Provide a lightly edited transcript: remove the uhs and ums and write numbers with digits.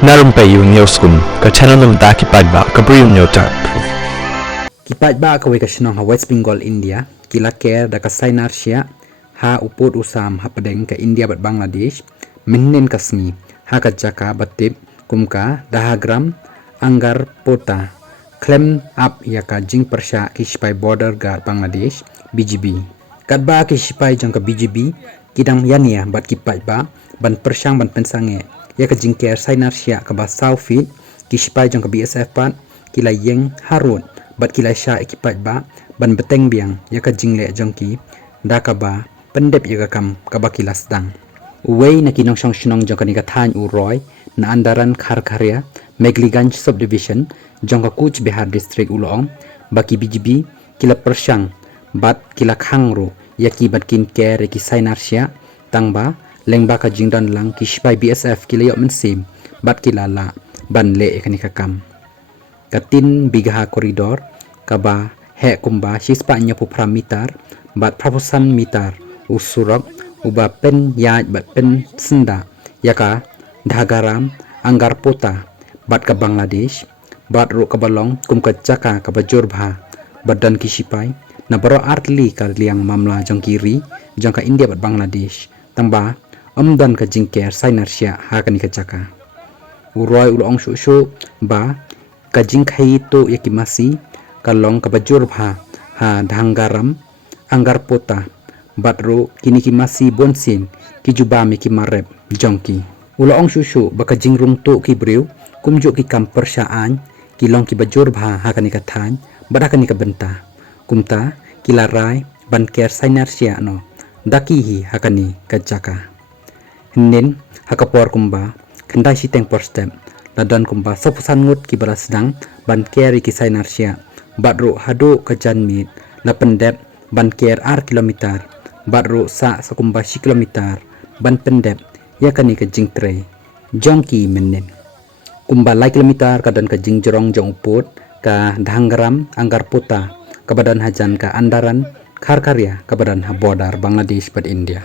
Narumpayu Newskum, ka channel nam da kipat ba kabriyo nyotar. Kipat ba ka sinong ha West Bengal India kila care da ka Sainar Sia ha upod usam ha padeng ka India bat Bangladesh menen kasmi ha ka jaka batip kumka dahagram anggar pota klem up ya ka jing persya kispai border gar Bangladesh BGB kadba kispai jang ka BGB kidang yania bat kipat ba ban persyang ban pensange ya ka jing care Sainar Sia ka ba Southfit kispai jang ka BSF pat kila yeng harut bat kila sya ekipat ba ban beteng biang ya ka jingle jongki da ka ba pendep ya ka kam ka ba kila sedang uwei na kinong syong syunong jong ka ni ka than uroy na andaran khar kharya Megliganj subdivision jong ka Kuch Bihar district ulong baki BGB kila persyang bat kila khangru ya ki bat kin care ki Sainar Sia tangba lengba ka jingdan lang ki spai BSF kila yok mensim bat kila la ban le ka ni ka kam katin bigaha koridor kaba he kumba sispa nya pupra mitar bat prapusan mitar usurok uba pen yaj bat pen senda yaka dhagaram anggar pota bat ka Bangladesh bat ru kabalong kum ka jaka ka bajurba badan kisipai na baro artli ka liang mamla jong kiri jong ka India bat Bangladesh tamba amdan ka jingker Sainar Sia ha ka ni ka jaka uroy ulong shu ba kajing khai to yakimasi kalong kabajur bha ha dhanggaram anggar pota batro kini kimasi bonsin kijuba mi kimarep jongki ulong shushu bakajing rung to ki brew kumjo ki kamper syaan kilong ki bajur bha ha kani kathan badakani ka benta kumta kilarai ban ker Sainar Sia no dakihi hakani kajaka hinen hakapor kumba kendai siteng porstep ladan kumba sopusan ngut ki bara sedang ban keri ki Sainar Sia badru hadu ka janmit la pendep ban ker ar kilometer badru sa sakumba si kilometer ban pendep ya kani ka jingtre jongki menen kumba lai kilometer kadan ka jingjrong jong uput ka dhanggaram anggar pota ka badan hajan ka andaran kharkarya ka badan ha border Bangladesh bat India